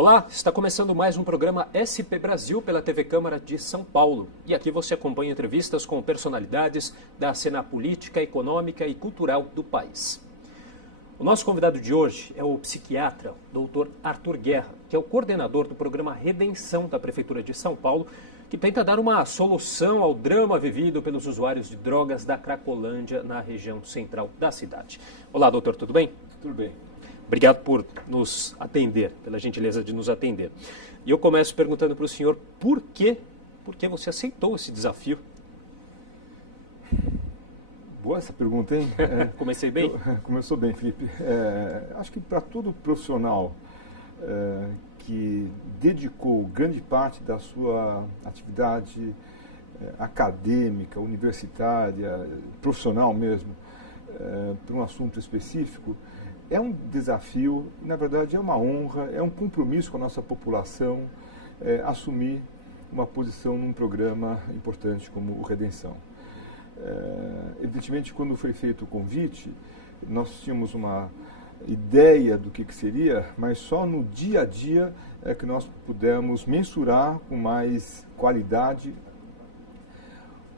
Olá, está começando mais um programa SP Brasil pela TV Câmara de São Paulo. E aqui você acompanha entrevistas com personalidades da cena política, econômica e cultural do país. O nosso convidado de hoje é o psiquiatra, Dr. Arthur Guerra, que é o coordenador do programa Redenção da Prefeitura de São Paulo, que tenta dar uma solução ao drama vivido pelos usuários de drogas da Cracolândia na região central da cidade. Olá, doutor, tudo bem? Tudo bem. Obrigado por nos atender, pela gentileza de nos atender. E eu começo perguntando para o senhor por que você aceitou esse desafio? Boa essa pergunta, hein? Comecei bem? Começou bem, Felipe. Acho que para todo profissional que dedicou grande parte da sua atividade acadêmica, universitária, profissional mesmo, para um assunto específico, é um desafio, na verdade é uma honra, é um compromisso com a nossa população assumir uma posição num programa importante como o Redenção. Evidentemente, quando foi feito o convite, nós tínhamos uma ideia do que seria, mas só no dia a dia é que nós pudemos mensurar com mais qualidade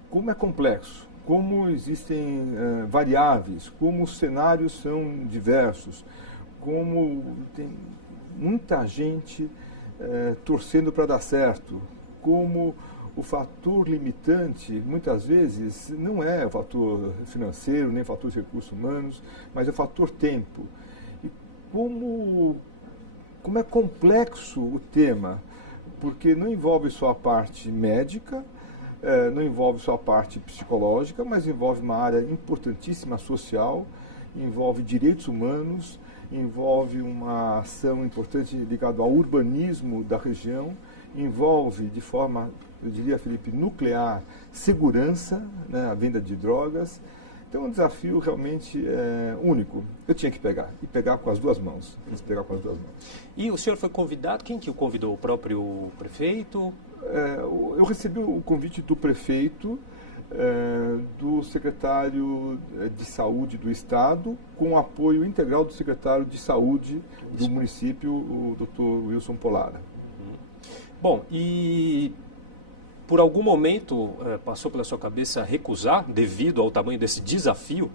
como é complexo, como existem variáveis, como os cenários são diversos, como tem muita gente torcendo para dar certo, como o fator limitante, muitas vezes, não é o fator financeiro, nem o fator de recursos humanos, mas é o fator tempo. E como é complexo o tema, porque não envolve só a parte médica, não envolve só a parte psicológica, mas envolve uma área importantíssima social, envolve direitos humanos, envolve uma ação importante ligada ao urbanismo da região, envolve de forma, eu diria, Felipe, nuclear, segurança, né, a venda de drogas. Então é um desafio realmente único. Eu tinha que pegar, e pegar com as duas mãos. E o senhor foi convidado? Quem que o convidou? O próprio prefeito? Eu recebi o convite do prefeito, do secretário de Saúde do Estado, com o apoio integral do secretário de Saúde do município, o Dr. Wilson Polara. Bom, e por algum momento passou pela sua cabeça recusar devido ao tamanho desse desafio?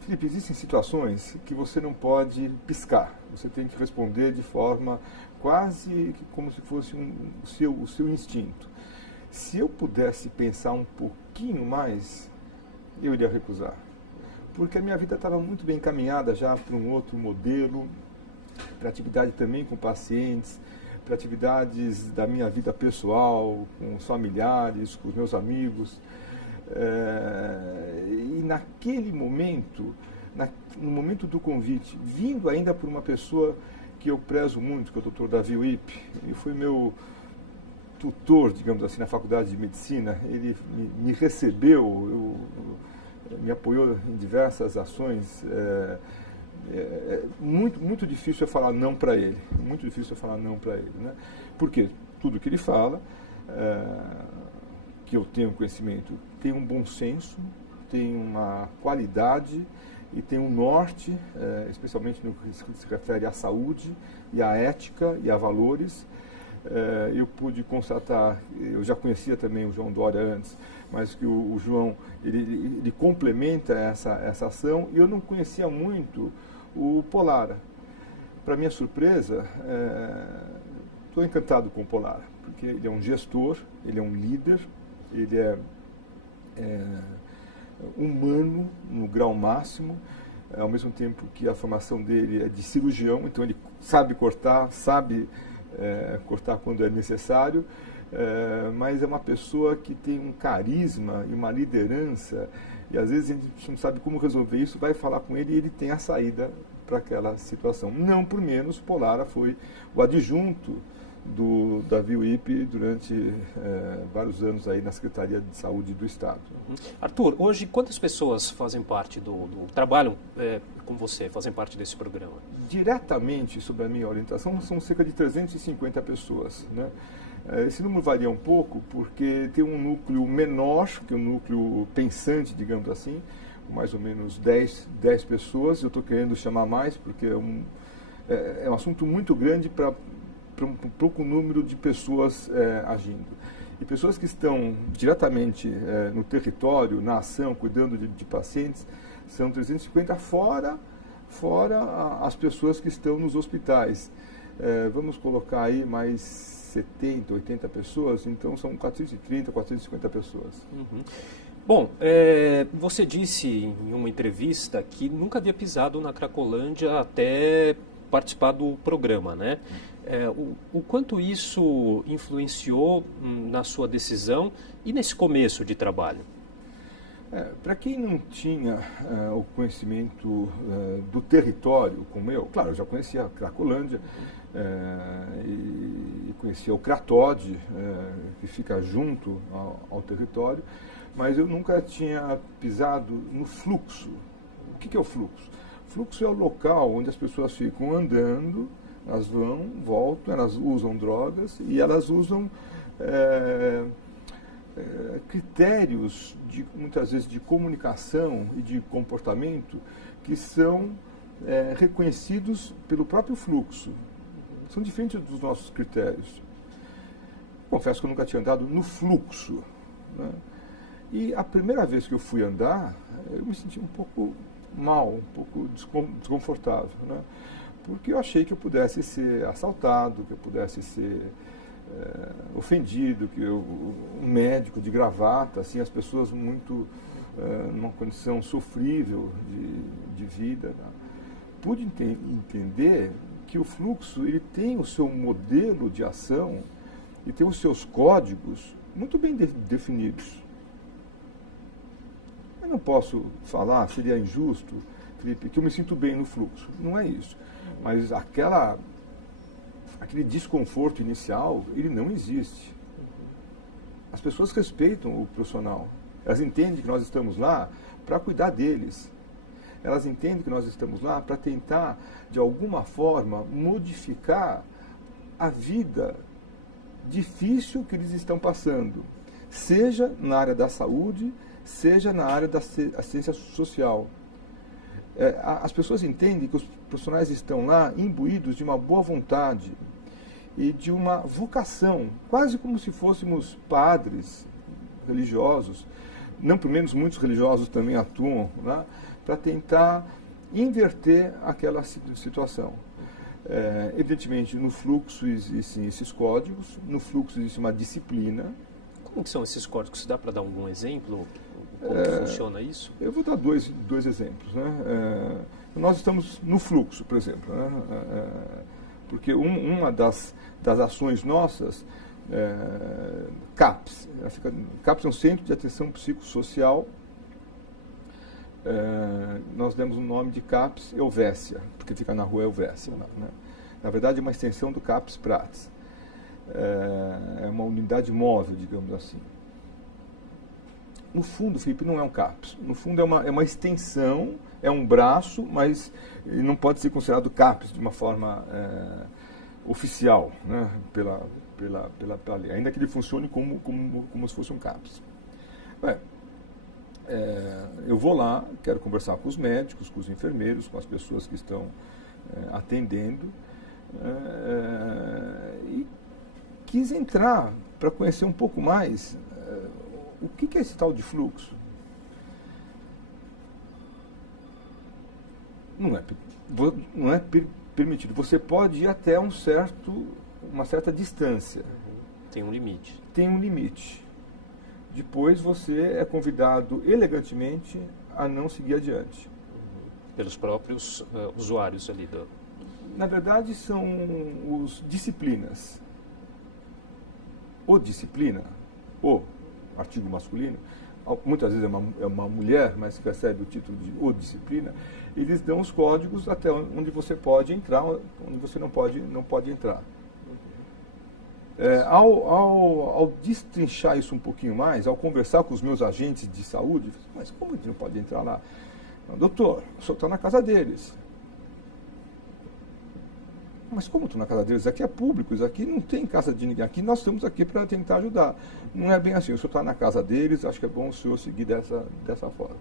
Felipe, existem situações que você não pode piscar. Você tem que responder de forma quase como se fosse o seu instinto. Se eu pudesse pensar um pouquinho mais, eu iria recusar. Porque a minha vida estava muito bem encaminhada já para um outro modelo, para atividade também com pacientes, para atividades da minha vida pessoal, com os familiares, com os meus amigos. E naquele momento, no momento do convite, vindo ainda por uma pessoa que eu prezo muito, que é o Dr. Davi Wipp, ele foi meu tutor, digamos assim, na Faculdade de Medicina. Ele me recebeu, me apoiou em diversas ações. Muito difícil eu falar não para ele. Muito difícil eu falar não para ele, né? Porque tudo que ele fala, que eu tenho conhecimento, tem um bom senso, tem uma qualidade e tem um norte, especialmente no que se refere à saúde e à ética e a valores. Eu pude constatar, eu já conhecia também o João Dória antes, mas que o João ele complementa essa ação, e eu não conhecia muito o Polara. Para minha surpresa, estou encantado com o Polara, porque ele é um gestor, ele é um líder, ele é humano no grau máximo, ao mesmo tempo que a formação dele é de cirurgião, então ele sabe cortar quando é necessário, mas é uma pessoa que tem um carisma e uma liderança, e às vezes a gente não sabe como resolver isso, vai falar com ele e ele tem a saída para aquela situação. Não por menos, Polara foi o adjunto do Davi Wipp durante vários anos aí na Secretaria de Saúde do Estado. Arthur, hoje quantas pessoas fazem parte trabalham com você, fazem parte desse programa? Diretamente, sob a minha orientação, são cerca de 350 pessoas, né? Esse número varia um pouco porque tem um núcleo menor, que é um núcleo pensante, digamos assim, com mais ou menos 10 pessoas. Eu estou querendo chamar mais porque é um assunto muito grande para um pouco número de pessoas agindo. E pessoas que estão diretamente no território, na ação, cuidando de pacientes, são 350, fora as pessoas que estão nos hospitais. Vamos colocar aí mais 70, 80 pessoas, então são 430, 450 pessoas. Uhum. Bom, você disse em uma entrevista que nunca havia pisado na Cracolândia até participar do programa, né? O quanto isso influenciou na sua decisão e nesse começo de trabalho? Para quem não tinha o conhecimento do território como eu, claro, eu já conhecia a Cracolândia e conhecia o Cratode, que fica junto ao território, mas eu nunca tinha pisado no fluxo. O que é o fluxo? O fluxo é o local onde as pessoas ficam andando, elas vão, voltam, elas usam drogas e elas usam critérios, muitas vezes, de comunicação e de comportamento que são reconhecidos pelo próprio fluxo. São diferentes dos nossos critérios. Confesso que eu nunca tinha andado no fluxo, né? E a primeira vez que eu fui andar, eu me senti um pouco mal, um pouco desconfortável, né? Porque eu achei que eu pudesse ser assaltado, que eu pudesse ser ofendido, que um médico de gravata, assim, as pessoas muito numa condição sofrível de vida, né? Pude entender que o fluxo ele tem o seu modelo de ação e tem os seus códigos muito bem definidos. Eu não posso falar, seria injusto, Felipe, que eu me sinto bem no fluxo. Não é isso. Mas aquele desconforto inicial, ele não existe. As pessoas respeitam o profissional. Elas entendem que nós estamos lá para cuidar deles. Elas entendem que nós estamos lá para tentar, de alguma forma, modificar a vida difícil que eles estão passando. Seja na área da saúde, seja na área da assistência social. As pessoas entendem que os profissionais estão lá imbuídos de uma boa vontade e de uma vocação, quase como se fôssemos padres religiosos, não por menos muitos religiosos também atuam, né, para tentar inverter aquela situação. Evidentemente, no fluxo existem esses códigos, no fluxo existe uma disciplina. Como que são esses códigos? Dá para dar algum exemplo? Como que funciona isso? Eu vou dar dois exemplos, né? Nós estamos no fluxo, por exemplo, né? Porque uma das ações nossas, CAPS. CAPS é um Centro de Atenção Psicossocial. Nós demos o nome de CAPS Helvécia, porque fica na rua Helvécia, né? Na verdade, é uma extensão do CAPS Prates. É uma unidade móvel, digamos assim. No fundo, Felipe, não é um CAPS. No fundo, é uma extensão, é um braço, mas ele não pode ser considerado CAPS de uma forma oficial, né, pela lei, ainda que ele funcione como se fosse um CAPS. Eu vou lá, quero conversar com os médicos, com os enfermeiros, com as pessoas que estão atendendo, e quis entrar para conhecer um pouco mais o que é esse tal de fluxo. Não é permitido. Você pode ir até uma certa distância. Tem um limite. Tem um limite. Depois você é convidado elegantemente a não seguir adiante. Pelos próprios usuários ali do... Na verdade, são os disciplinas. O disciplina, o artigo masculino, muitas vezes é uma mulher, mas recebe o título de o disciplina, eles dão os códigos até onde você pode entrar, onde você não pode entrar. Ao destrinchar isso um pouquinho mais, ao conversar com os meus agentes de saúde, mas como a gente não pode entrar lá? Não, doutor, o senhor está na casa deles. Mas como estou na casa deles? Aqui é público, isso aqui não tem casa de ninguém. Aqui nós estamos aqui para tentar ajudar. Não é bem assim, o senhor está na casa deles, acho que é bom o senhor seguir dessa forma.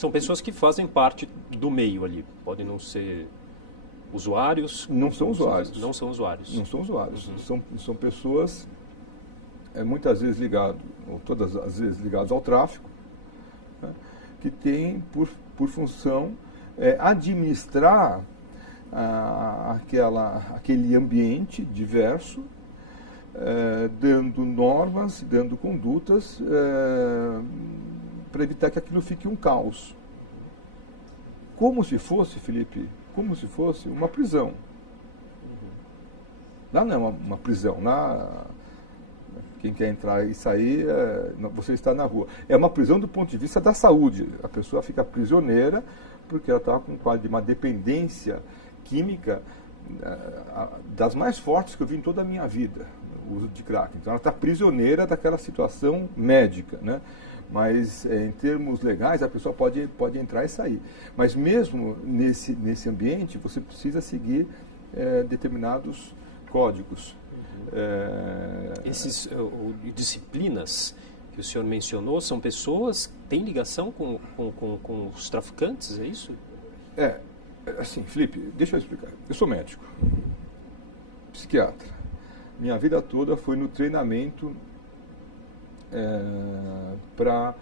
São pessoas que fazem parte do meio ali, podem não ser usuários? Não são usuários. Não são usuários. Não são usuários. São pessoas, muitas vezes ligadas, ou todas as vezes ligadas ao tráfico, né, que têm por função administrar aquele ambiente diverso, dando normas, dando condutas, para evitar que aquilo fique um caos. Como se fosse, Felipe, como se fosse uma prisão. Lá não é uma prisão, lá quem quer entrar e sair, você está na rua. É uma prisão do ponto de vista da saúde. A pessoa fica prisioneira porque ela está com um quadro de uma dependência química das mais fortes que eu vi em toda a minha vida, o uso de crack. Então ela está prisioneira daquela situação médica, né? Mas em termos legais a pessoa pode entrar e sair. Mas mesmo nesse ambiente você precisa seguir determinados códigos. Essas disciplinas que o senhor mencionou são pessoas que têm ligação com os traficantes, é isso? Assim, Felipe, deixa eu explicar. Eu sou médico, psiquiatra. Minha vida toda foi no treinamento para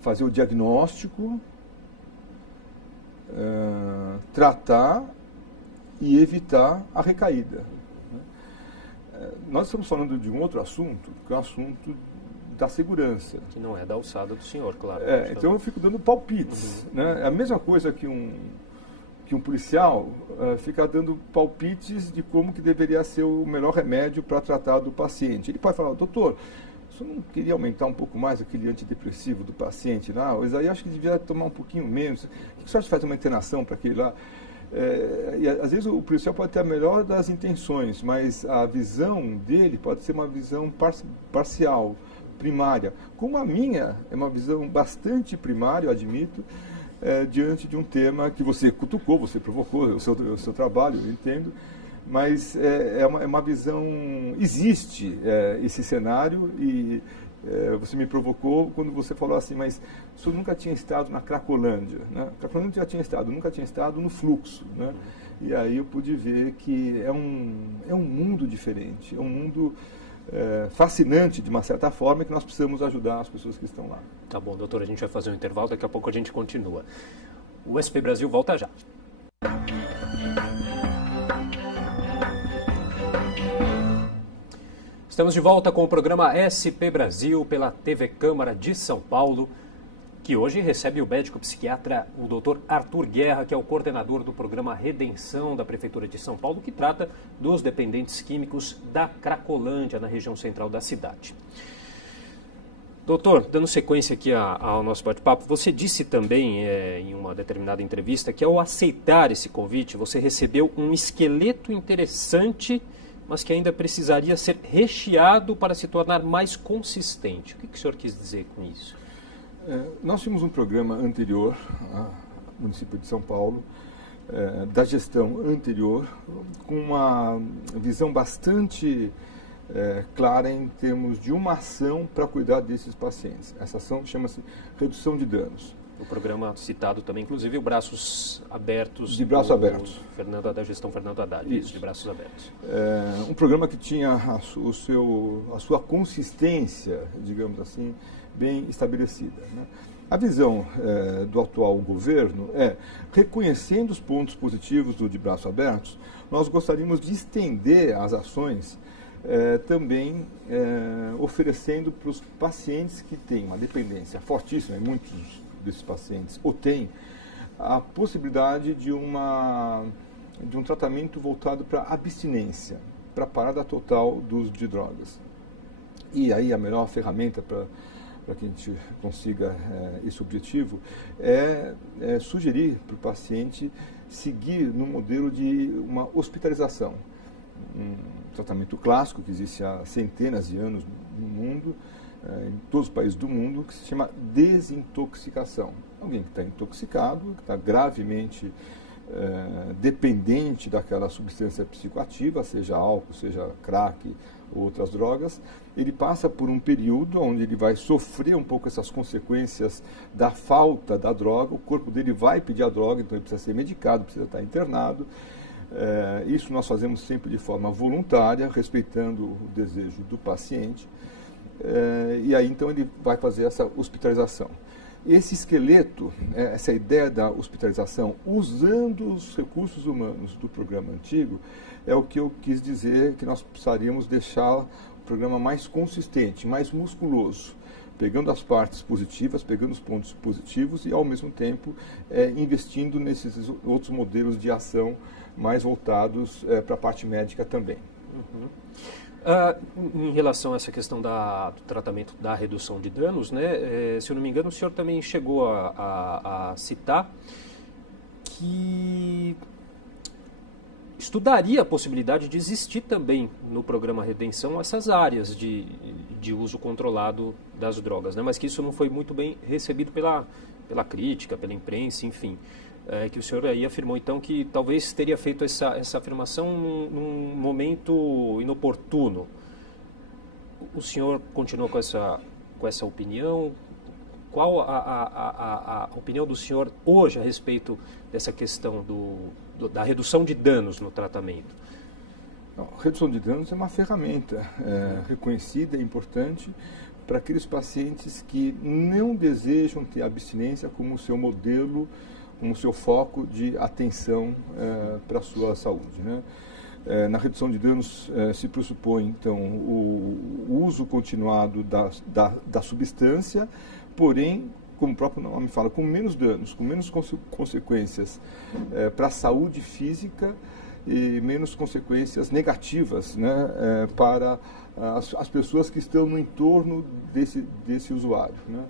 fazer o diagnóstico, tratar e evitar a recaída. Nós estamos falando de um outro assunto, que é o assunto da segurança. Que não é da alçada do senhor, claro. Então eu fico dando palpites. Né? É a mesma coisa que um policial ficar dando palpites de como que deveria ser o melhor remédio para tratar do paciente. Ele pode falar, doutor, você não queria aumentar um pouco mais aquele antidepressivo do paciente lá? O Isaías acho que devia tomar um pouquinho menos. O que você acha de fazer uma internação para aquele lá? E às vezes o policial pode ter a melhor das intenções, mas a visão dele pode ser uma visão parcial, primária. Como a minha é uma visão bastante primária, eu admito, diante de um tema que você cutucou, você provocou, o seu trabalho, eu entendo, mas é uma visão, existe esse cenário e você me provocou quando você falou assim, mas o senhor nunca tinha estado na Cracolândia, né? Cracolândia já tinha estado, nunca tinha estado no fluxo, né? E aí eu pude ver que é um mundo diferente, é um mundo fascinante de uma certa forma que nós precisamos ajudar as pessoas que estão lá. Tá bom, doutor, a gente vai fazer um intervalo, daqui a pouco a gente continua. O SP Brasil volta já. Estamos de volta com o programa SP Brasil pela TV Câmara de São Paulo, que hoje recebe o médico psiquiatra, o Dr. Arthur Guerra, que é o coordenador do programa Redenção da Prefeitura de São Paulo, que trata dos dependentes químicos da Cracolândia, na região central da cidade. Doutor, dando sequência aqui ao nosso bate-papo, você disse também em uma determinada entrevista que ao aceitar esse convite, você recebeu um esqueleto interessante, mas que ainda precisaria ser recheado para se tornar mais consistente. O que o senhor quis dizer com isso? Nós tínhamos um programa anterior, ao município de São Paulo, da gestão anterior, com uma visão bastante clara em termos de uma ação para cuidar desses pacientes. Essa ação chama-se redução de danos. O programa citado também, inclusive, o Braços Abertos. De Braços Abertos. Da gestão Fernando Haddad, isso, de Braços Abertos. Um programa que tinha a sua consistência, digamos assim, bem estabelecida. Né? A visão do atual governo reconhecendo os pontos positivos do de Braços Abertos, nós gostaríamos de estender as ações também oferecendo para os pacientes que têm uma dependência fortíssima, e muitos desses pacientes ou têm, a possibilidade de um tratamento voltado para abstinência, para a parada total do uso de drogas. E aí a melhor ferramenta para que a gente consiga esse objetivo é sugerir para o paciente seguir no modelo de uma hospitalização. Um tratamento clássico que existe há centenas de anos no mundo, em todos os países do mundo, que se chama desintoxicação. Alguém que está intoxicado, que está gravemente dependente daquela substância psicoativa, seja álcool, seja crack ou outras drogas, ele passa por um período onde ele vai sofrer um pouco essas consequências da falta da droga, o corpo dele vai pedir a droga, então ele precisa ser medicado, precisa estar internado. Isso nós fazemos sempre de forma voluntária, respeitando o desejo do paciente, e aí então ele vai fazer essa hospitalização. Esse esqueleto, essa ideia da hospitalização, usando os recursos humanos do programa antigo, é o que eu quis dizer que nós precisaríamos deixar o programa mais consistente, mais musculoso, pegando as partes positivas, pegando os pontos positivos e, ao mesmo tempo, investindo nesses outros modelos de ação mais voltados para a parte médica também. Uhum. Em relação a essa questão do tratamento da redução de danos, né, se eu não me engano, o senhor também chegou a citar que estudaria a possibilidade de existir também no programa Redenção essas áreas de uso controlado das drogas, né, mas que isso não foi muito bem recebido pela crítica, pela imprensa, enfim. Que o senhor aí afirmou, então, que talvez teria feito essa afirmação num momento inoportuno. O senhor continua com essa opinião? Qual a opinião do senhor hoje a respeito dessa questão da redução de danos no tratamento? Não, a redução de danos é uma ferramenta reconhecida e importante para aqueles pacientes que não desejam ter abstinência como seu modelo, como seu foco de atenção para a sua saúde, né? Na redução de danos se pressupõe, então, o uso continuado da substância, porém, como o próprio nome fala, com menos danos, com menos consequências para a saúde física e menos consequências negativas, né, para as pessoas que estão no entorno desse usuário, né?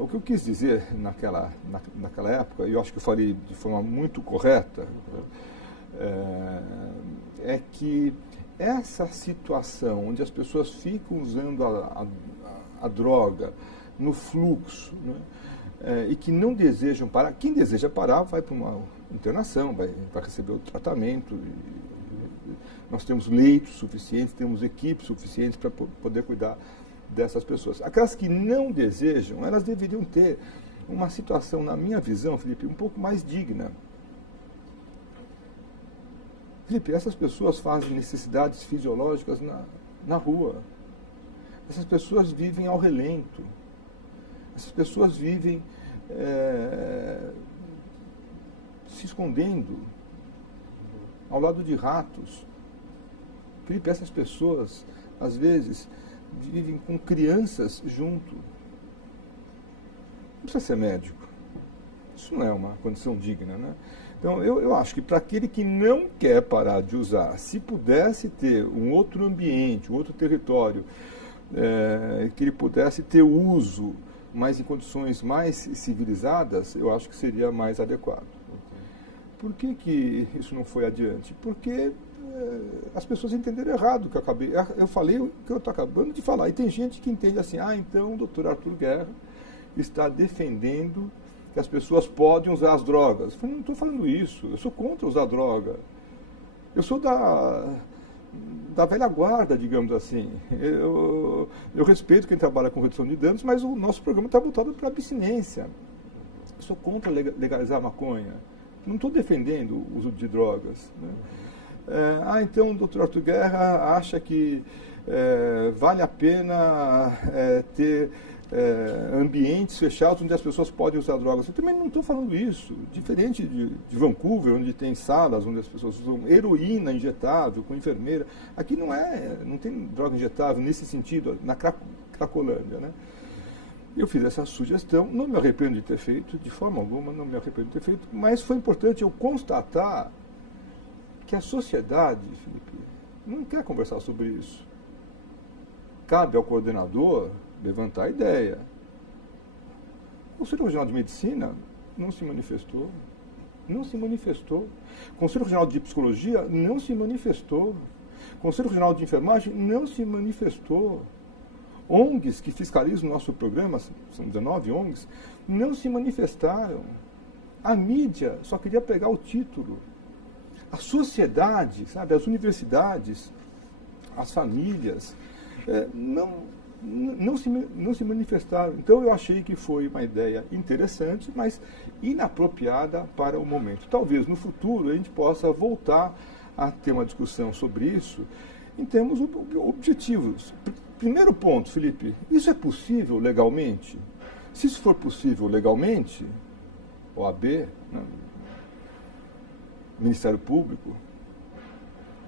O que eu quis dizer naquela época, e eu acho que eu falei de forma muito correta, é que essa situação onde as pessoas ficam usando a droga no fluxo, né, e que não desejam parar, quem deseja parar vai para uma internação, vai receber o tratamento. Nós temos leitos suficientes, temos equipes suficientes para poder cuidar dessas pessoas. Aquelas que não desejam, elas deveriam ter uma situação, na minha visão, Felipe, um pouco mais digna. Felipe, essas pessoas fazem necessidades fisiológicas na rua. Essas pessoas vivem ao relento. Essas pessoas vivem se escondendo ao lado de ratos. Felipe, essas pessoas, às vezes, vivem com crianças junto. Não precisa ser médico. Isso não é uma condição digna, né? Então, eu acho que para aquele que não quer parar de usar, se pudesse ter um outro ambiente, um outro território, que ele pudesse ter uso, mas em condições mais civilizadas, eu acho que seria mais adequado. Por que isso não foi adiante? Porque as pessoas entenderam errado o que eu falei o que eu estou acabando de falar. E tem gente que entende assim, então o doutor Arthur Guerra está defendendo que as pessoas podem usar as drogas. Eu não estou falando isso, eu sou contra usar droga. Eu sou da velha guarda, digamos assim. Eu respeito quem trabalha com redução de danos, mas o nosso programa está voltado para a abstinência. Eu sou contra legalizar a maconha. Não estou defendendo o uso de drogas, né? Então o doutor Arthur Guerra acha que vale a pena ter ambientes fechados onde as pessoas podem usar drogas. Eu também não estou falando isso. Diferente de Vancouver, onde tem salas onde as pessoas usam heroína injetável com enfermeira, aqui não tem droga injetável nesse sentido, na Cracolândia, né? Eu fiz essa sugestão, não me arrependo de ter feito, de forma alguma, não me arrependo de ter feito, mas foi importante eu constatar que a sociedade, Felipe, não quer conversar sobre isso. Cabe ao coordenador levantar a ideia. O Conselho Regional de Medicina não se manifestou. Não se manifestou. O Conselho Regional de Psicologia não se manifestou. O Conselho Regional de Enfermagem não se manifestou. ONGs que fiscalizam o nosso programa, são 19 ONGs, não se manifestaram. A mídia só queria pegar o título. A sociedade, sabe, as universidades, as famílias, não se manifestaram. Então eu achei que foi uma ideia interessante, mas inapropriada para o momento. Talvez no futuro a gente possa voltar a ter uma discussão sobre isso em termos objetivos. Primeiro ponto, Felipe, isso é possível legalmente? Se isso for possível legalmente, OAB, né, Ministério Público,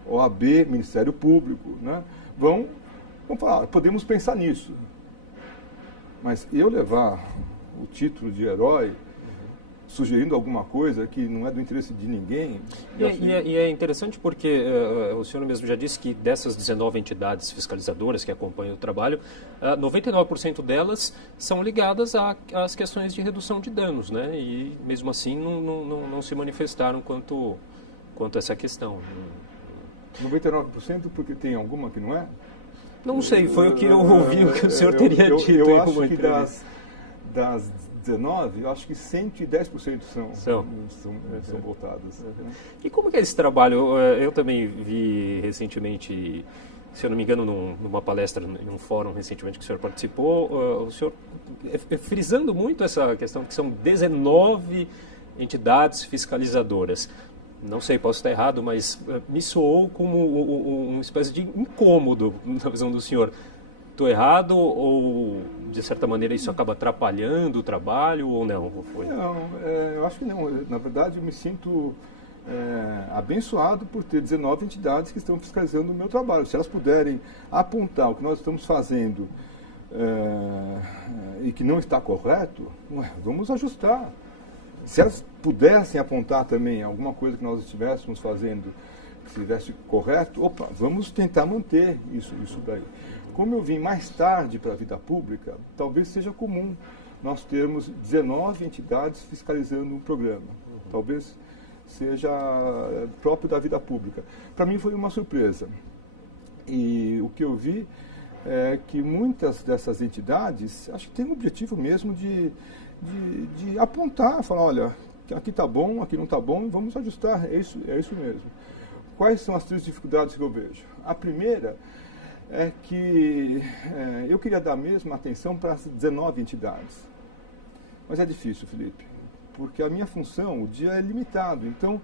OAB, Ministério Público, né, vão falar, podemos pensar nisso. Mas eu levar o título de herói, sugerindo alguma coisa que não é do interesse de ninguém... E é interessante porque o senhor mesmo já disse que dessas 19 entidades fiscalizadoras que acompanham o trabalho, 99% delas são ligadas às questões de redução de danos, né? E mesmo assim não se manifestaram quanto a essa questão. 99% porque tem alguma que não é? Não sei, foi o que eu ouvi o que o senhor teria dito. Eu acho que das 19, eu acho que 110% são voltadas. Uhum. E como que é esse trabalho? Eu também vi recentemente, se eu não me engano, numa palestra, em um fórum recentemente que o senhor participou, o senhor frisando muito essa questão que são 19 entidades fiscalizadoras. Não sei, posso estar errado, mas me soou como uma espécie de incômodo na visão do senhor. Estou errado ou, de certa maneira, isso acaba atrapalhando o trabalho ou não? Ou foi? Não, eu acho que não. Na verdade, eu me sinto abençoado por ter 19 entidades que estão fiscalizando o meu trabalho. Se elas puderem apontar o que nós estamos fazendo e que não está correto, vamos ajustar. Se elas pudessem apontar também alguma coisa que nós estivéssemos fazendo que estivesse correto, vamos tentar manter isso daí. Como eu vim mais tarde para a vida pública, talvez seja comum nós termos 19 entidades fiscalizando um programa. Talvez seja próprio da vida pública. Para mim foi uma surpresa. E o que eu vi é que muitas dessas entidades, acho que têm o objetivo mesmo de apontar, falar, olha, aqui está bom, aqui não está bom, vamos ajustar, é isso mesmo. Quais são as 3 dificuldades que eu vejo? A primeira é que eu queria dar mesmo atenção para as 19 entidades. Mas é difícil, Felipe, porque a minha função, o dia é limitado. Então,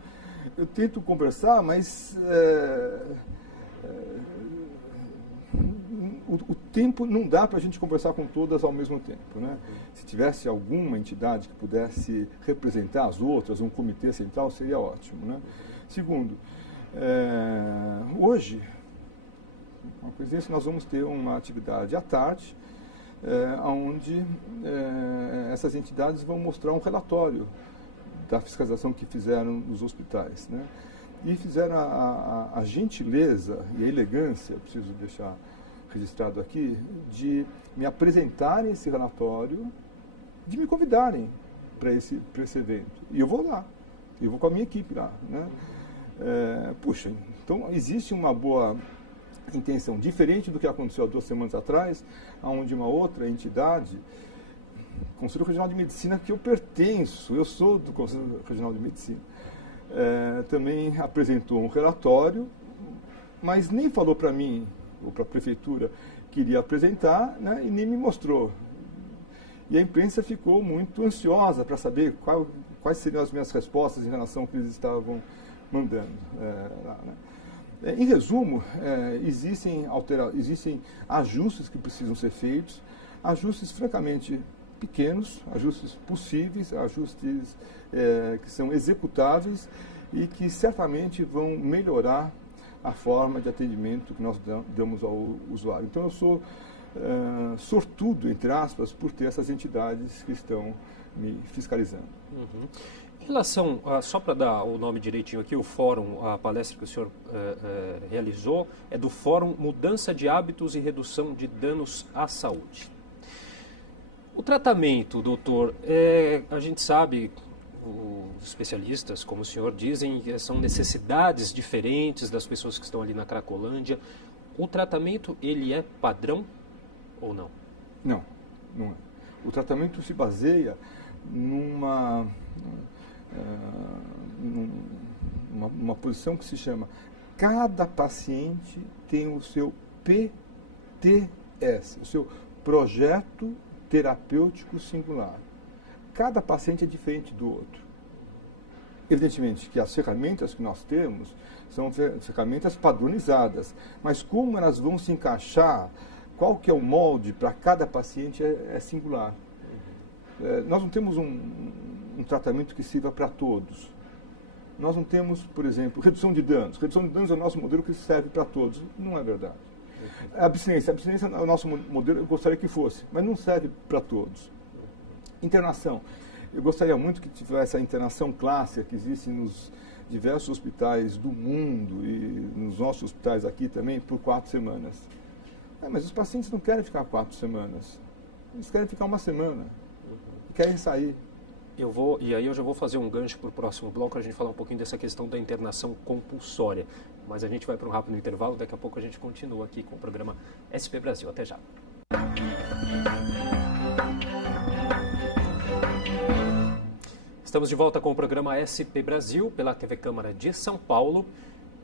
eu tento conversar, mas o tempo não dá para a gente conversar com todas ao mesmo tempo, né? Se tivesse alguma entidade que pudesse representar as outras, um comitê central, seria ótimo, né? Segundo, hoje, uma coincidência, nós vamos ter uma atividade à tarde, onde essas entidades vão mostrar um relatório da fiscalização que fizeram nos hospitais, né? E fizeram a gentileza e a elegância, preciso deixar registrado aqui, de me apresentarem esse relatório, de me convidarem para esse evento. E eu vou lá, eu vou com a minha equipe lá, né? Puxa, então existe uma boa intenção, diferente do que aconteceu há 2 semanas atrás, onde uma outra entidade, Conselho Regional de Medicina, que eu pertenço, eu sou do Conselho Regional de Medicina, também apresentou um relatório, mas nem falou para mim, ou para a prefeitura, que iria apresentar, né, e nem me mostrou. E a imprensa ficou muito ansiosa para saber quais seriam as minhas respostas em relação ao que eles estavam mandando lá, né? Em resumo, existem ajustes que precisam ser feitos, ajustes francamente pequenos, ajustes possíveis, ajustes que são executáveis e que certamente vão melhorar a forma de atendimento que nós damos ao usuário. Então eu sou sortudo, entre aspas, por ter essas entidades que estão me fiscalizando. Uhum. Em relação, só para dar o nome direitinho aqui, o fórum, a palestra que o senhor realizou, é do Fórum Mudança de Hábitos e Redução de Danos à Saúde. O tratamento, doutor, a gente sabe, os especialistas, como o senhor, dizem que são necessidades diferentes das pessoas que estão ali na Cracolândia. O tratamento, ele é padrão ou não? Não, não é. O tratamento se baseia uma posição que se chama: cada paciente tem o seu PTS, o seu projeto terapêutico singular. Cada paciente é diferente do outro. Evidentemente que as ferramentas que nós temos são ferramentas padronizadas, mas como elas vão se encaixar, qual que é o molde para cada paciente é singular. Nós não temos um tratamento que sirva para todos. Nós não temos, por exemplo, redução de danos. Redução de danos é o nosso modelo que serve para todos. Não é verdade. Abstinência é o nosso modelo, eu gostaria que fosse, mas não serve para todos. Internação. Eu gostaria muito que tivesse a internação clássica que existe nos diversos hospitais do mundo e nos nossos hospitais aqui também, por 4 semanas. Mas os pacientes não querem ficar 4 semanas. Eles querem ficar 1 semana. Querem sair. E aí eu já vou fazer um gancho para o próximo bloco, a gente falar um pouquinho dessa questão da internação compulsória. Mas a gente vai para um rápido intervalo, daqui a pouco a gente continua aqui com o programa SP Brasil. Até já. Estamos de volta com o programa SP Brasil, pela TV Câmara de São Paulo,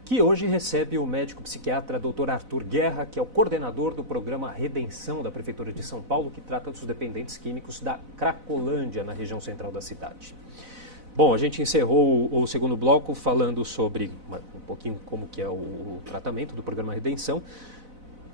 que hoje recebe o médico psiquiatra Dr. Arthur Guerra, que é o coordenador do programa Redenção da Prefeitura de São Paulo, que trata dos dependentes químicos da Cracolândia, na região central da cidade. Bom, a gente encerrou o segundo bloco falando sobre um pouquinho como que é o tratamento do programa Redenção.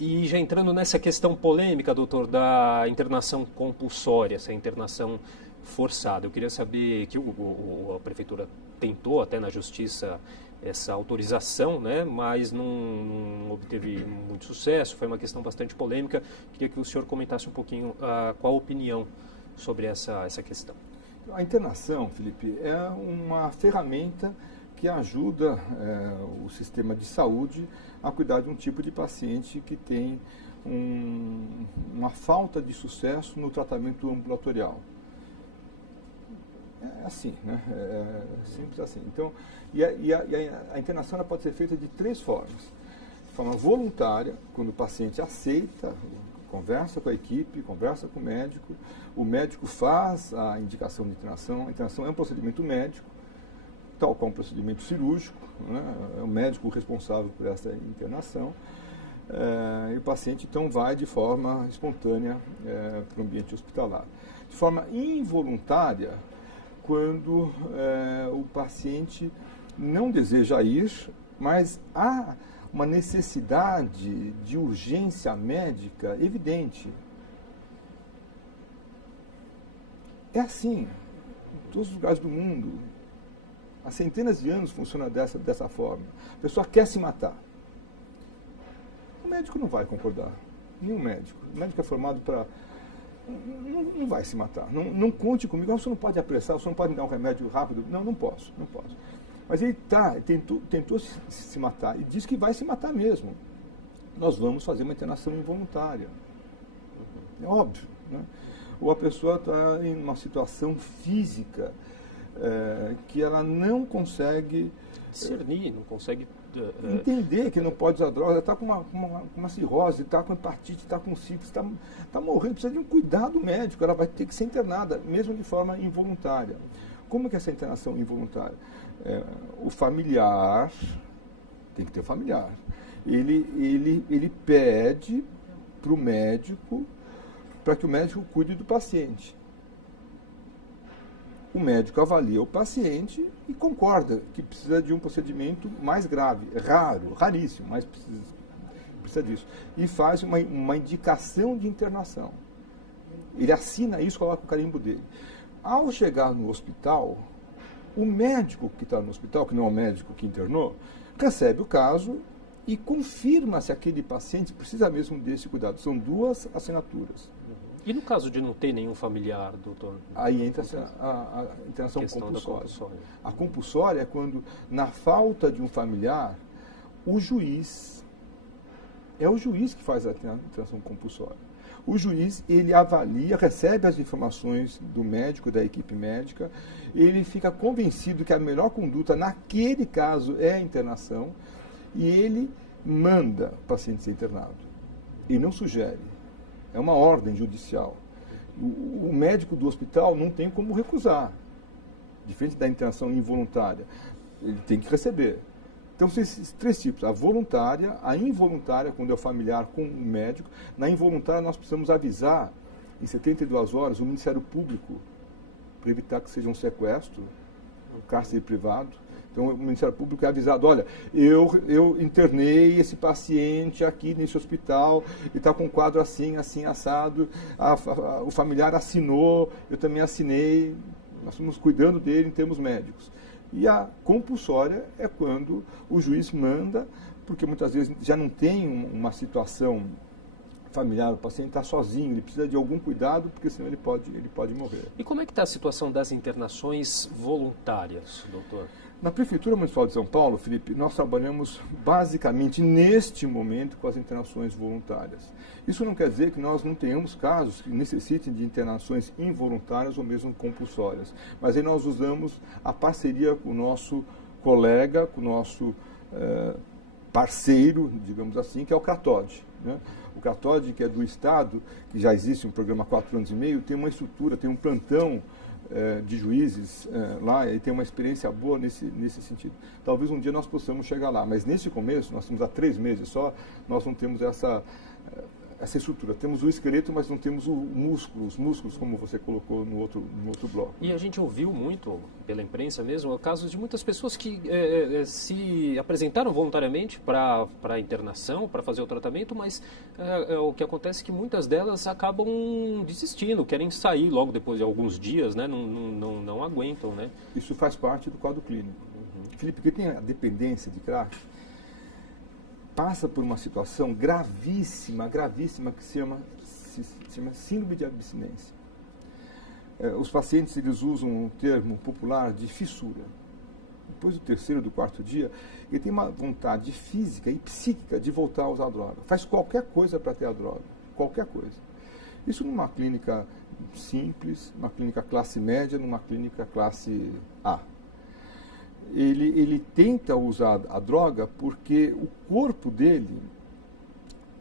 E já entrando nessa questão polêmica, doutor, da internação compulsória, essa internação forçada. Eu queria saber que a Prefeitura tentou até na Justiça essa autorização, né, mas não obteve muito sucesso, foi uma questão bastante polêmica. Queria que o senhor comentasse um pouquinho qual a opinião sobre essa questão. A internação, Felipe, é uma ferramenta que ajuda o sistema de saúde a cuidar de um tipo de paciente que tem uma falta de sucesso no tratamento ambulatorial. É assim, né? É simples assim. Então, a internação ela pode ser feita de 3 formas. De forma voluntária, quando o paciente aceita, conversa com a equipe, conversa com o médico faz a indicação de internação. A internação é um procedimento médico, tal qual um procedimento cirúrgico, né? É o médico responsável por essa internação. E o paciente, então, vai de forma espontânea para o ambiente hospitalar. De forma involuntária, quando o paciente não deseja ir, mas há uma necessidade de urgência médica evidente. É assim, em todos os lugares do mundo. Há centenas de anos funciona dessa forma. A pessoa quer se matar. O médico não vai concordar. Nenhum médico. O médico é formado para... Não vai se matar. Não conte comigo. Você não pode apressar, você não pode me dar um remédio rápido. Não posso. Mas ele tentou se matar e diz que vai se matar mesmo. Nós vamos fazer uma internação involuntária. É óbvio, né? Ou a pessoa está em uma situação física que ela não consegue discernir, não consegue entender que não pode usar droga, está com uma cirrose, está com hepatite, está com sífilis, está morrendo, precisa de um cuidado médico, ela vai ter que ser internada, mesmo de forma involuntária. Como é que é essa internação involuntária? O familiar, tem que ter o familiar, ele pede para o médico, para que o médico cuide do paciente. O médico avalia o paciente e concorda que precisa de um procedimento mais grave, raríssimo, mas precisa disso. E faz uma indicação de internação. Ele assina isso, coloca o carimbo dele. Ao chegar no hospital, o médico que está no hospital, que não é o médico que internou, recebe o caso e confirma se aquele paciente precisa mesmo desse cuidado. São 2 assinaturas. E no caso de não ter nenhum familiar, doutor? Aí entra a internação compulsória. A compulsória é quando, na falta de um familiar, é o juiz que faz a internação compulsória. O juiz, ele avalia, recebe as informações do médico, da equipe médica, ele fica convencido que a melhor conduta naquele caso é a internação e ele manda o paciente ser internado. E não sugere. É uma ordem judicial. O médico do hospital não tem como recusar. diferente da internação involuntária, ele tem que receber. Então, são esses três tipos: a voluntária, a involuntária, quando é o familiar com o médico. Na involuntária, nós precisamos avisar, em 72 horas, o Ministério Público, para evitar que seja um sequestro, um cárcere privado. Então, o Ministério Público é avisado: olha, eu internei esse paciente aqui nesse hospital e está com um quadro assim, assim, assado, o familiar assinou, eu também assinei, nós estamos cuidando dele em termos médicos. E a compulsória é quando o juiz manda, porque muitas vezes já não tem uma situação familiar, o paciente está sozinho, ele precisa de algum cuidado, porque senão ele pode morrer. E como é que está a situação das internações voluntárias, doutor? Na Prefeitura Municipal de São Paulo, Felipe, nós trabalhamos basicamente neste momento com as internações voluntárias. Isso não quer dizer que nós não tenhamos casos que necessitem de internações involuntárias ou mesmo compulsórias. Mas aí nós usamos a parceria com o nosso colega, com o nosso parceiro, digamos assim, que é o CRATOD, né? O CRATOD, que é do Estado, que já existe um programa há 4 anos e meio, tem uma estrutura, tem um plantão de juízes lá, e tem uma experiência boa nesse sentido. Talvez um dia nós possamos chegar lá, mas nesse começo, nós estamos há 3 meses só, nós não temos essa estrutura. Temos o esqueleto, mas não temos os músculos, como você colocou no outro bloco. E a gente ouviu muito, pela imprensa mesmo, casos de muitas pessoas que se apresentaram voluntariamente para a internação, para fazer o tratamento, mas o que acontece é que muitas delas acabam desistindo, querem sair logo depois de alguns dias, né? Não aguentam, né? Isso faz parte do quadro clínico. Felipe, porque tem a dependência de crack, passa por uma situação gravíssima que se chama síndrome de abstinência. Os pacientes, eles usam um termo popular de fissura. Depois do 3º, do 4º dia, ele tem uma vontade física e psíquica de voltar a usar droga. Faz qualquer coisa para ter a droga, qualquer coisa. Isso numa clínica simples, numa clínica classe média, numa clínica classe A. Ele tenta usar a droga porque o corpo dele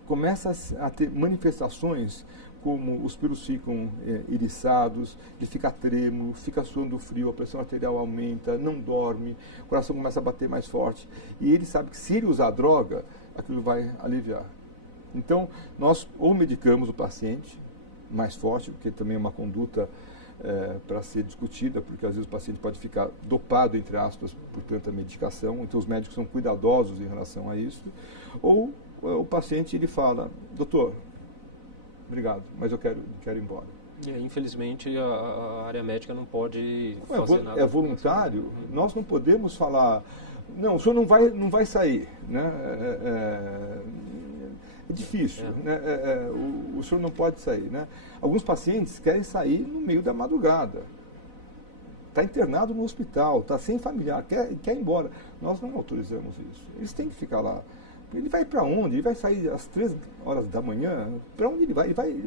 começa a ter manifestações como os pelos ficam eriçados, ele fica trêmulo, fica suando frio, a pressão arterial aumenta, não dorme, o coração começa a bater mais forte. E ele sabe que se ele usar a droga, aquilo vai aliviar. Então, nós ou medicamos o paciente mais forte, porque também é uma conduta para ser discutida, porque às vezes o paciente pode ficar dopado, entre aspas, por tanta medicação, então os médicos são cuidadosos em relação a isso, ou o paciente ele fala: doutor, obrigado, mas eu quero ir embora. E infelizmente a área médica não pode fazer nada. É voluntário, nós não podemos falar: não, o senhor não vai sair, né? É difícil, né? O senhor não pode sair, né? Alguns pacientes querem sair no meio da madrugada. Está internado no hospital, está sem familiar, quer ir embora. Nós não autorizamos isso. Eles têm que ficar lá. Ele vai para onde? Ele vai sair às 3 horas da manhã? Para onde ele vai? Ele vai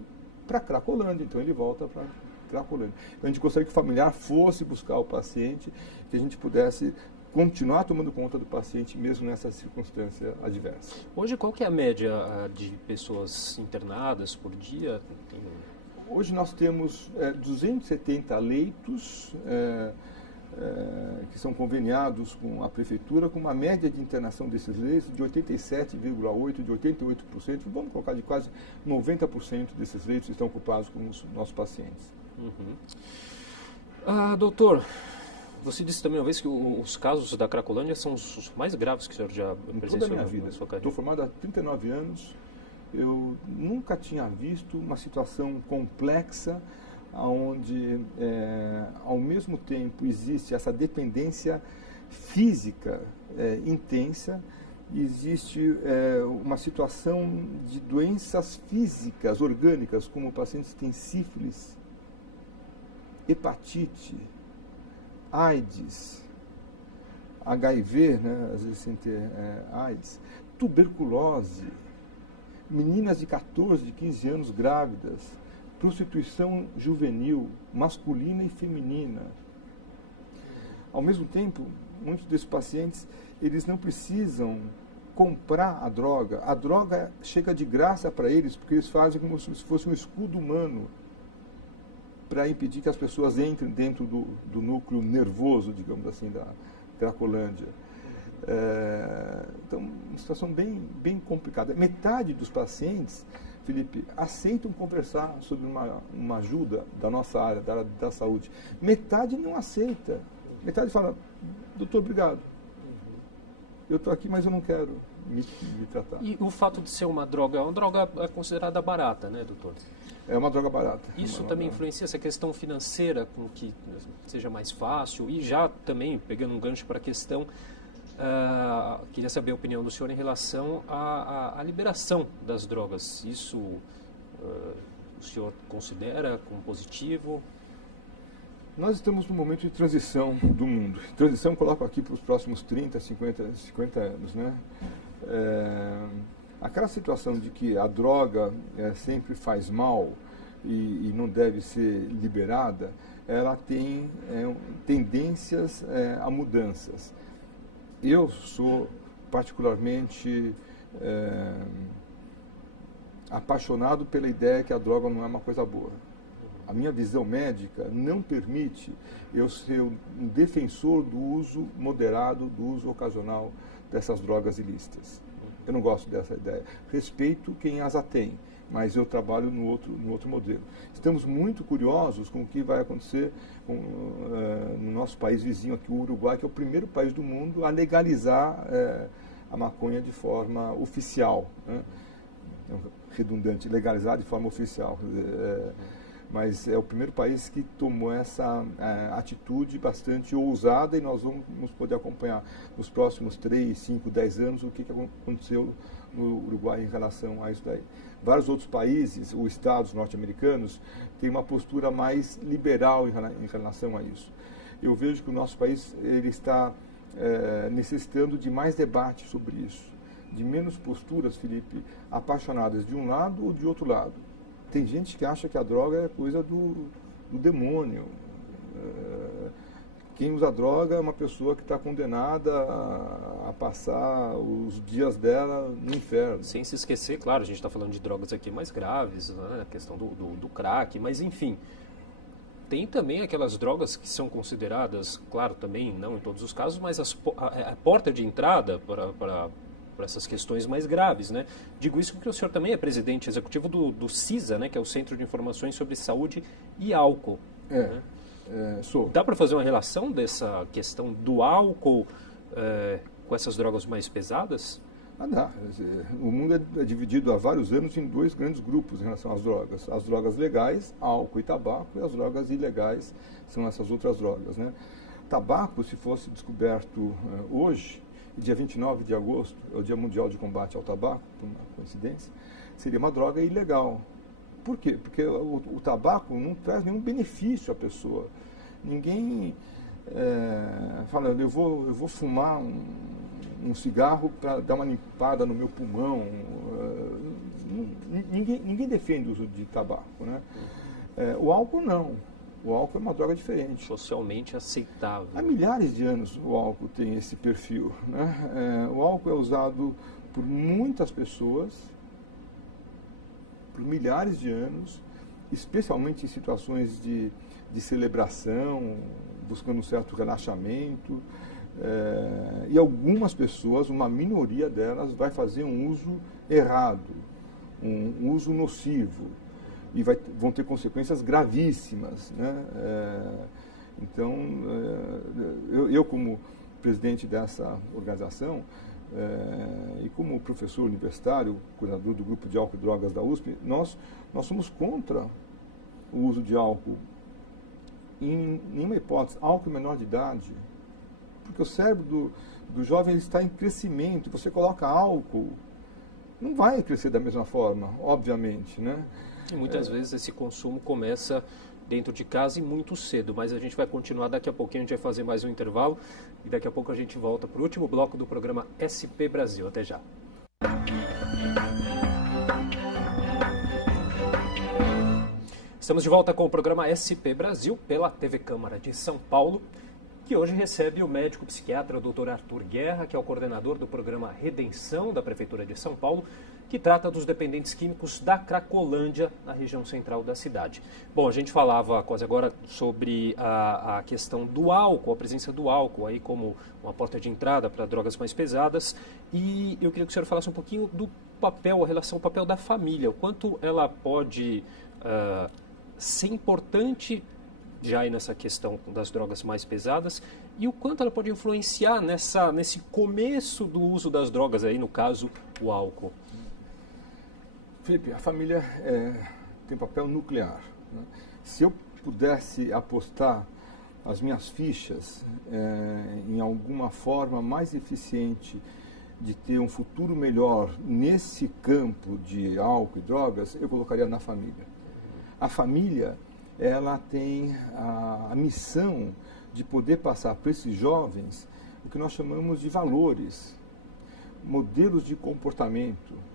para Cracolândia, então ele volta para Cracolândia. Então a gente gostaria que o familiar fosse buscar o paciente, que a gente pudesse continuar tomando conta do paciente mesmo nessa circunstância adversa. Hoje, qual que é a média de pessoas internadas por dia? Hoje nós temos 270 leitos que são conveniados com a Prefeitura, com uma média de internação desses leitos de 87,8%, de 88%, vamos colocar de quase 90% desses leitos estão ocupados com os nossos pacientes. Doutor, você disse também uma vez que os casos da Cracolândia são os mais graves que o senhor já presenciou na sua carreira. Estou formado há 39 anos, eu nunca tinha visto uma situação complexa onde, ao mesmo tempo, existe essa dependência física intensa, existe uma situação de doenças físicas, orgânicas, como pacientes que têm sífilis, hepatite, AIDS, HIV, né, às vezes sem ter AIDS, tuberculose, meninas de 14, de 15 anos grávidas, prostituição juvenil, masculina e feminina. Ao mesmo tempo, muitos desses pacientes, eles não precisam comprar a droga chega de graça para eles, porque eles fazem como se fosse um escudo humano para impedir que as pessoas entrem dentro do núcleo nervoso, digamos assim, da Cracolândia. Então, uma situação bem complicada. Metade dos pacientes, Felipe, aceitam conversar sobre uma ajuda da nossa área, da área da saúde. Metade não aceita. Metade fala, doutor, obrigado. Eu estou aqui, mas eu não quero me tratar. E o fato de ser uma droga considerada barata, né, doutor? É uma droga barata. Isso também influencia essa questão financeira, com que seja mais fácil. E já também, pegando um gancho para a questão, queria saber a opinião do senhor em relação à liberação das drogas. Isso o senhor considera como positivo? Nós estamos num momento de transição do mundo. Transição coloco aqui para os próximos 30, 50 anos, né? Aquela situação de que a droga sempre faz mal e não deve ser liberada, ela tem tendências a mudanças. Eu sou particularmente apaixonado pela ideia que a droga não é uma coisa boa. A minha visão médica não permite eu ser um defensor do uso moderado, do uso ocasional dessas drogas ilícitas. Eu não gosto dessa ideia. Respeito quem as tem, mas eu trabalho no outro modelo. Estamos muito curiosos com o que vai acontecer no nosso país vizinho aqui, o Uruguai, que é o primeiro país do mundo a legalizar a maconha de forma oficial, né? Redundante, legalizar de forma oficial. Mas é o primeiro país que tomou essa atitude bastante ousada e nós vamos poder acompanhar nos próximos 3, 5, 10 anos o que aconteceu no Uruguai em relação a isso daí. Vários outros países, ou estados norte-americanos, têm uma postura mais liberal em relação a isso. Eu vejo que o nosso país ele está necessitando de mais debate sobre isso, de menos posturas, Felipe, apaixonadas de um lado ou de outro lado. Tem gente que acha que a droga é coisa do demônio. Quem usa droga é uma pessoa que está condenada a passar os dias dela no inferno. Sem se esquecer, claro, a gente está falando de drogas aqui mais graves, né? A questão do crack, mas enfim. Tem também aquelas drogas que são consideradas, claro, também não em todos os casos, mas a porta de entrada para essas questões mais graves, né? Digo isso porque o senhor também é presidente executivo do CISA, né? Que é o Centro de Informações sobre Saúde e Álcool. Sou. Dá para fazer uma relação dessa questão do álcool com essas drogas mais pesadas? Dá. O mundo é dividido há vários anos em dois grandes grupos em relação às drogas. As drogas legais, álcool e tabaco, e as drogas ilegais são essas outras drogas, né? Tabaco, se fosse descoberto hoje, dia 29 de agosto, é o Dia Mundial de Combate ao Tabaco, por uma coincidência, seria uma droga ilegal. Por quê? Porque o tabaco não traz nenhum benefício à pessoa. Ninguém fala, eu vou fumar um cigarro para dar uma limpada no meu pulmão. Ninguém defende o uso de tabaco, né? O álcool não. O álcool é uma droga diferente. Socialmente aceitável. Há milhares de anos o álcool tem esse perfil, né? O álcool é usado por muitas pessoas, por milhares de anos, especialmente em situações de celebração, buscando um certo relaxamento. E algumas pessoas, uma minoria delas, vai fazer um uso errado, um uso nocivo. E vão ter consequências gravíssimas, né? Então, eu como presidente dessa organização e como professor universitário, coordenador do grupo de álcool e drogas da USP, nós somos contra o uso de álcool em nenhuma hipótese, álcool menor de idade, porque o cérebro do jovem ele está em crescimento. Você coloca álcool, não vai crescer da mesma forma, obviamente, né? E muitas vezes esse consumo começa dentro de casa e muito cedo, mas a gente vai continuar daqui a pouquinho, a gente vai fazer mais um intervalo e daqui a pouco a gente volta para o último bloco do programa SP Brasil. Até já. Estamos de volta com o programa SP Brasil pela TV Câmara de São Paulo, que hoje recebe o médico psiquiatra Dr. Arthur Guerra, que é o coordenador do programa Redenção da Prefeitura de São Paulo, que trata dos dependentes químicos da Cracolândia, na região central da cidade. Bom, a gente falava quase agora sobre a questão do álcool, a presença do álcool aí como uma porta de entrada para drogas mais pesadas, e eu queria que o senhor falasse um pouquinho do papel, a relação, o papel da família, o quanto ela pode ser importante já aí nessa questão das drogas mais pesadas e o quanto ela pode influenciar nesse começo do uso das drogas aí, no caso, o álcool. Felipe, a família tem papel nuclear, né? Se eu pudesse apostar as minhas fichas em alguma forma mais eficiente de ter um futuro melhor nesse campo de álcool e drogas, eu colocaria na família. A família, ela tem a missão de poder passar para esses jovens o que nós chamamos de valores, modelos de comportamento,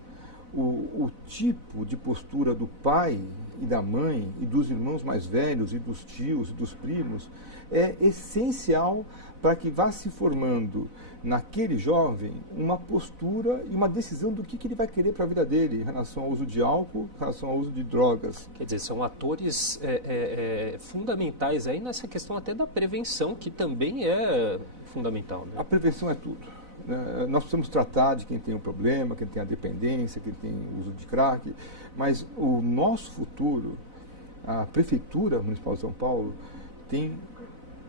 o tipo de postura do pai e da mãe e dos irmãos mais velhos e dos tios e dos primos é essencial para que vá se formando naquele jovem uma postura e uma decisão do que ele vai querer para a vida dele em relação ao uso de álcool, em relação ao uso de drogas. Quer dizer, são atores fundamentais aí nessa questão até da prevenção, que também é fundamental, né? A prevenção é tudo. Nós precisamos tratar de quem tem o problema, quem tem a dependência, quem tem o uso de crack, mas o nosso futuro, a Prefeitura Municipal de São Paulo, tem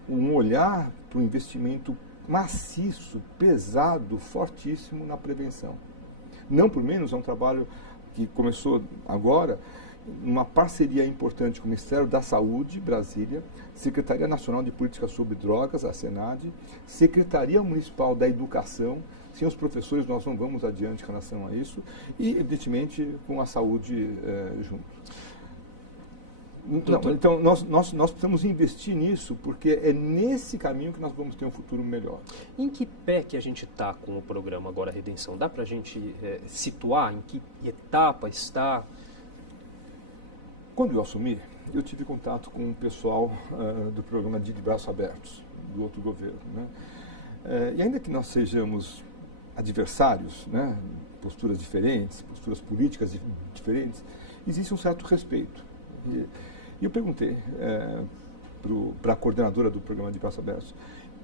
um olhar para o investimento maciço, pesado, fortíssimo na prevenção. Não por menos, é um trabalho que começou agora, uma parceria importante com o Ministério da Saúde, Brasília, Secretaria Nacional de Políticas sobre Drogas, a SENAD, Secretaria Municipal da Educação. Sem os professores nós não vamos adiante em relação a isso, e evidentemente com a saúde junto. Não, então nós precisamos investir nisso, porque é nesse caminho que nós vamos ter um futuro melhor. Em que pé que a gente está com o programa agora Redenção? Dá para a gente situar em que etapa está? Quando eu assumi, eu tive contato com o pessoal do programa de Braços Abertos, do outro governo, né? E ainda que nós sejamos adversários, né, posturas diferentes, posturas políticas diferentes, existe um certo respeito. E eu perguntei para a coordenadora do programa de Braços Abertos,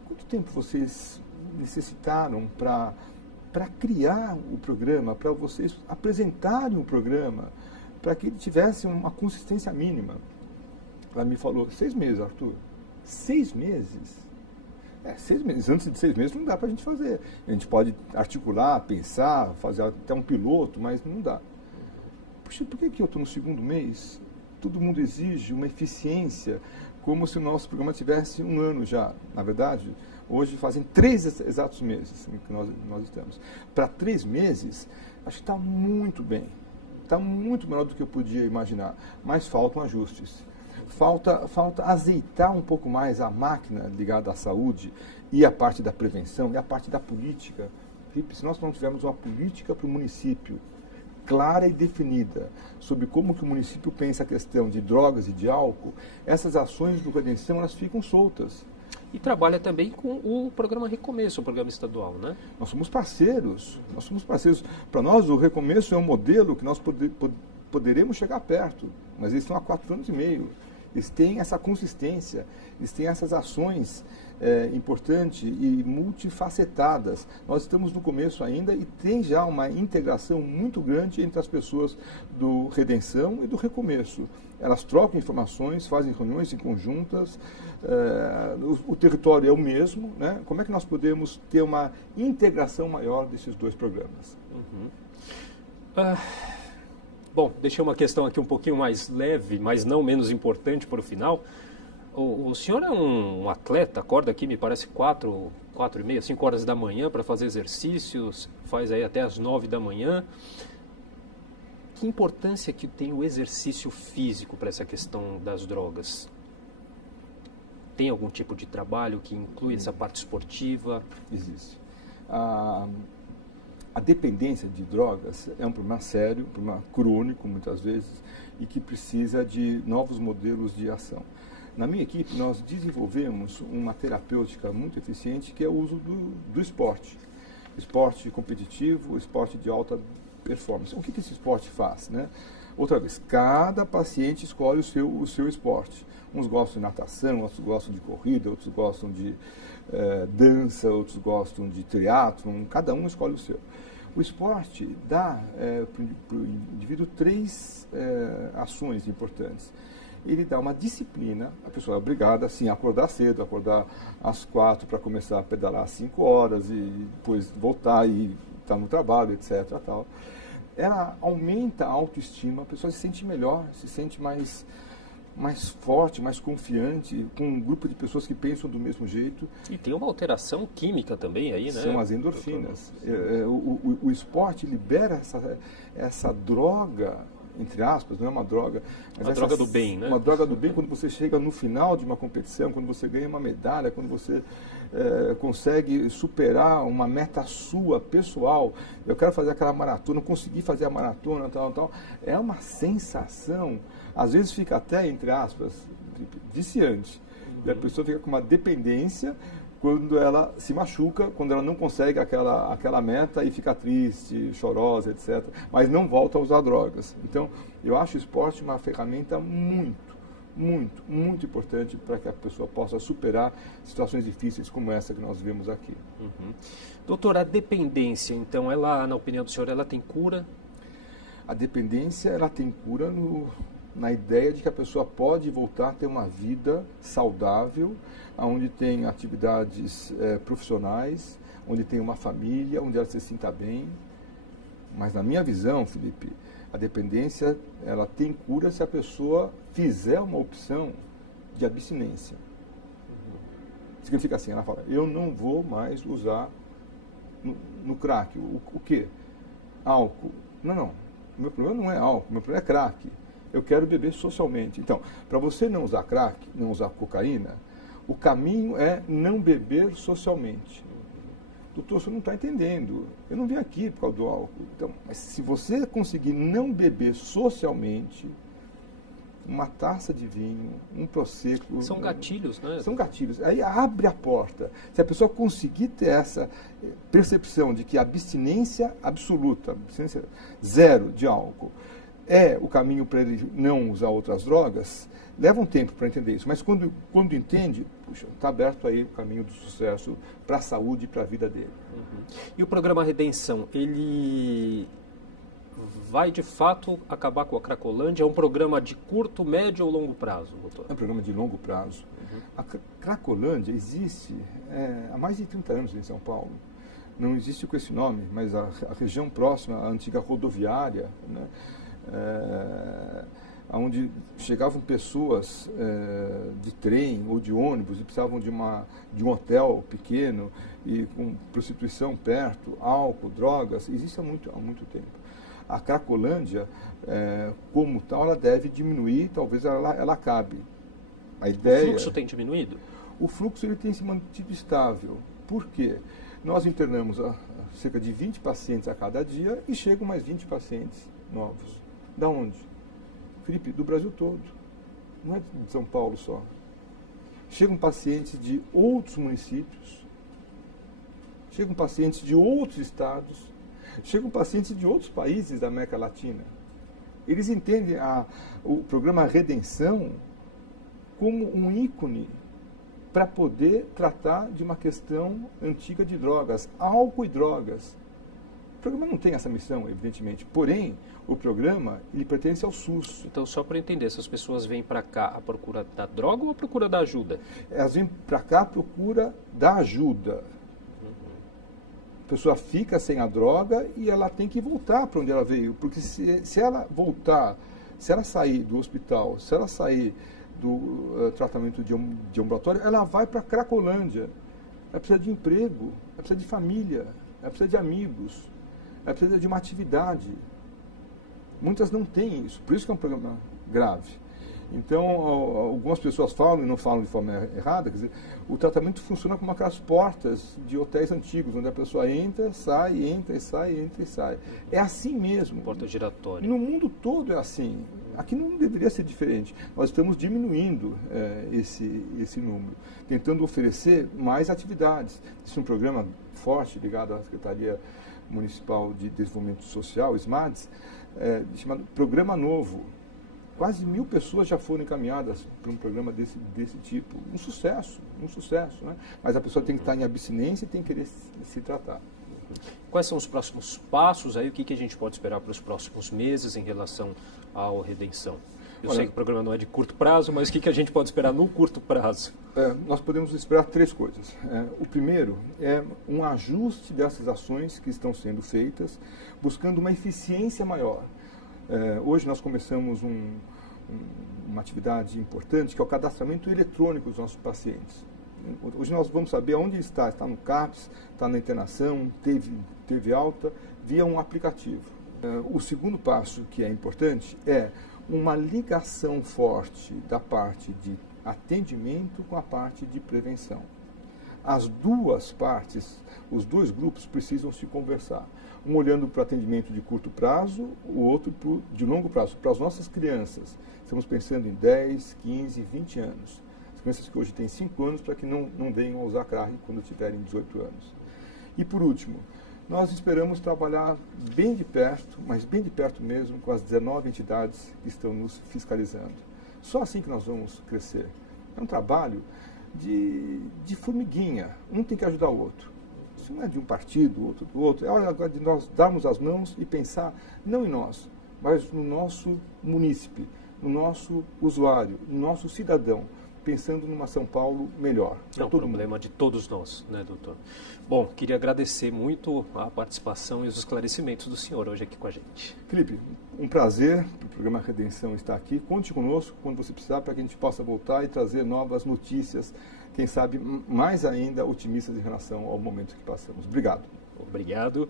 quanto tempo vocês necessitaram para criar o programa, para vocês apresentarem o programa, para que ele tivesse uma consistência mínima? Ela me falou, 6 meses, Arthur. 6 meses? 6 meses. Antes de 6 meses não dá para a gente fazer. A gente pode articular, pensar, fazer até um piloto, mas não dá. Puxa, por que eu estou no 2º mês? Todo mundo exige uma eficiência, como se o nosso programa tivesse 1 ano já. Na verdade, hoje fazem 3 exatos meses que nós estamos. Para 3 meses, acho que está muito bem. Está muito melhor do que eu podia imaginar, mas faltam ajustes. Falta azeitar um pouco mais a máquina ligada à saúde e a parte da prevenção e a parte da política. Se nós não tivermos uma política para o município clara e definida sobre como que o município pensa a questão de drogas e de álcool, essas ações do Redenção elas ficam soltas. E trabalha também com o programa Recomeço, o programa estadual, né? Nós somos parceiros. Para nós, o Recomeço é um modelo que nós poderemos chegar perto, mas eles estão há 4 anos e meio. Eles têm essa consistência, eles têm essas ações importantes e multifacetadas. Nós estamos no começo ainda e tem já uma integração muito grande entre as pessoas do Redenção e do Recomeço. Elas trocam informações, fazem reuniões em conjuntas, o território é o mesmo, né? Como é que nós podemos ter uma integração maior desses 2 programas? Uhum. Bom, deixei uma questão aqui um pouquinho mais leve, mas não menos importante para o final. O senhor é um atleta, acorda aqui, me parece 4h30, 5 horas da manhã para fazer exercícios, faz aí até as 9 da manhã. Que importância que tem o exercício físico para essa questão das drogas? Tem algum tipo de trabalho que inclui essa parte esportiva? Existe. A dependência de drogas é um problema sério, um problema crônico muitas vezes, e que precisa de novos modelos de ação. Na minha equipe, nós desenvolvemos uma terapêutica muito eficiente, que é o uso do esporte. Esporte competitivo, esporte de alta performance. O que esse esporte faz, né? Outra vez, cada paciente escolhe o seu esporte. Uns gostam de natação, outros gostam de corrida, outros gostam de dança, outros gostam de triatlon, cada um escolhe o seu. O esporte dá para o indivíduo 3 ações importantes. Ele dá uma disciplina, a pessoa é obrigada assim, a acordar cedo, acordar às 4 para começar a pedalar às 5 horas e depois voltar e estar no trabalho, etc. Tal. Ela aumenta a autoestima, a pessoa se sente melhor, se sente mais forte, mais confiante, com um grupo de pessoas que pensam do mesmo jeito. E tem uma alteração química também aí, né? São as endorfinas. O esporte libera essa droga, entre aspas, não é uma droga. Mas uma droga do bem, né? Uma droga do bem quando você chega no final de uma competição, quando você ganha uma medalha, quando você consegue superar uma meta sua, pessoal. Eu quero fazer aquela maratona, consegui fazer a maratona, tal. É uma sensação, às vezes fica até, entre aspas, viciante. E a pessoa fica com uma dependência quando ela se machuca, quando ela não consegue aquela meta e fica triste, chorosa, etc. Mas não volta a usar drogas. Então, eu acho o esporte uma ferramenta muito importante para que a pessoa possa superar situações difíceis como essa que nós vemos aqui. Doutor, a dependência, então, ela, na opinião do senhor, ela tem cura? A dependência, ela tem cura na ideia de que a pessoa pode voltar a ter uma vida saudável, onde tem atividades profissionais, onde tem uma família, onde ela se sinta bem. Mas na minha visão, Felipe, a dependência, ela tem cura se a pessoa fizer uma opção de abstinência. Significa assim, ela fala, eu não vou mais usar no crack. O quê? Álcool. Não. O meu problema não é álcool, o meu problema é crack. Eu quero beber socialmente. Então, para você não usar crack, não usar cocaína, o caminho é não beber socialmente. Doutor, você não está entendendo. Eu não vim aqui por causa do álcool. Então, mas se você conseguir não beber socialmente, uma taça de vinho, um prosecco... São gatilhos, né? São gatilhos. Aí abre a porta. Se a pessoa conseguir ter essa percepção de que a abstinência absoluta, abstinência zero de álcool, é o caminho para ele não usar outras drogas, leva um tempo para entender isso. Mas quando entende, puxa, está aberto aí o caminho do sucesso para a saúde e para a vida dele. E o programa Redenção, ele vai de fato acabar com a Cracolândia? É um programa de curto, médio ou longo prazo, doutor? É um programa de longo prazo. A Cracolândia existe há mais de 30 anos em São Paulo. Não existe com esse nome, mas a região próxima, a antiga rodoviária, né? Onde chegavam pessoas de trem ou de ônibus e precisavam de um hotel pequeno e com prostituição perto, álcool, drogas, existe há muito tempo. A Cracolândia, como tal, ela deve diminuir, talvez ela acabe. A ideia, o fluxo tem diminuído? O fluxo ele tem se mantido estável. Por quê? Nós internamos cerca de 20 pacientes a cada dia e chegam mais 20 pacientes novos. Da onde? Felipe, do Brasil todo. Não é de São Paulo só. Chegam pacientes de outros municípios, chegam pacientes de outros estados, chegam pacientes de outros países da América Latina. Eles entendem o programa Redenção como um ícone para poder tratar de uma questão antiga de drogas, álcool e drogas. O programa não tem essa missão, evidentemente, porém, o programa ele pertence ao SUS. Então, só para entender, essas pessoas vêm para cá à procura da droga ou à procura da ajuda? Elas vêm para cá à procura da ajuda. A pessoa fica sem a droga e ela tem que voltar para onde ela veio, porque se ela voltar, se ela sair do hospital, se ela sair do tratamento de ambulatório, ela vai para a Cracolândia. Ela precisa de emprego, ela precisa de família, ela precisa de amigos, ela precisa de uma atividade. Muitas não têm isso, por isso que é um programa grave. Então, algumas pessoas falam e não falam de forma errada, quer dizer, o tratamento funciona como aquelas portas de hotéis antigos, onde a pessoa entra, sai, entra e sai, entra e sai. É assim mesmo. Porta giratória. No mundo todo é assim. Aqui não deveria ser diferente. Nós estamos diminuindo esse número, tentando oferecer mais atividades. Esse é um programa forte ligado à Secretaria Municipal de Desenvolvimento Social, SMADES, chamado Programa Novo. Quase 1.000 pessoas já foram encaminhadas para um programa desse tipo. Um sucesso, né? Mas a pessoa tem que estar em abstinência e tem que querer se tratar. Quais são os próximos passos aí? O que a gente pode esperar para os próximos meses em relação ao Redenção? Eu sei que o programa não é de curto prazo, mas o que a gente pode esperar no curto prazo? Nós podemos esperar 3 coisas. O primeiro é um ajuste dessas ações que estão sendo feitas, buscando uma eficiência maior. Hoje nós começamos uma atividade importante, que é o cadastramento eletrônico dos nossos pacientes. Hoje nós vamos saber onde ele está no CAPS, está na internação, teve alta, via um aplicativo. O segundo passo que é importante é uma ligação forte da parte de atendimento com a parte de prevenção. As duas partes, os 2 grupos precisam se conversar. Um olhando para o atendimento de curto prazo, o outro de longo prazo, para as nossas crianças. Estamos pensando em 10, 15, 20 anos. As crianças que hoje têm 5 anos, para que não venham a usar crack quando tiverem 18 anos. E por último, nós esperamos trabalhar bem de perto, mas bem de perto mesmo, com as 19 entidades que estão nos fiscalizando. Só assim que nós vamos crescer. É um trabalho de formiguinha, um tem que ajudar o outro. Isso não é de um partido, outro do outro. É hora agora de nós darmos as mãos e pensar, não em nós, mas no nosso munícipe, no nosso usuário, no nosso cidadão, pensando numa São Paulo melhor. É um problema de todos nós, né, doutor? Bom, queria agradecer muito a participação e os esclarecimentos do senhor hoje aqui com a gente. Felipe, um prazer, o programa Redenção está aqui. Conte conosco quando você precisar para que a gente possa voltar e trazer novas notícias, quem sabe mais ainda otimistas em relação ao momento que passamos. Obrigado. Obrigado.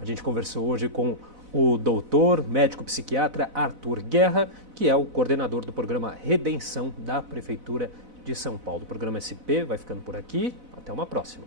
A gente conversou hoje com o doutor, médico psiquiatra Arthur Guerra, que é o coordenador do programa Redenção da Prefeitura de São Paulo. O programa SP vai ficando por aqui. Até uma próxima.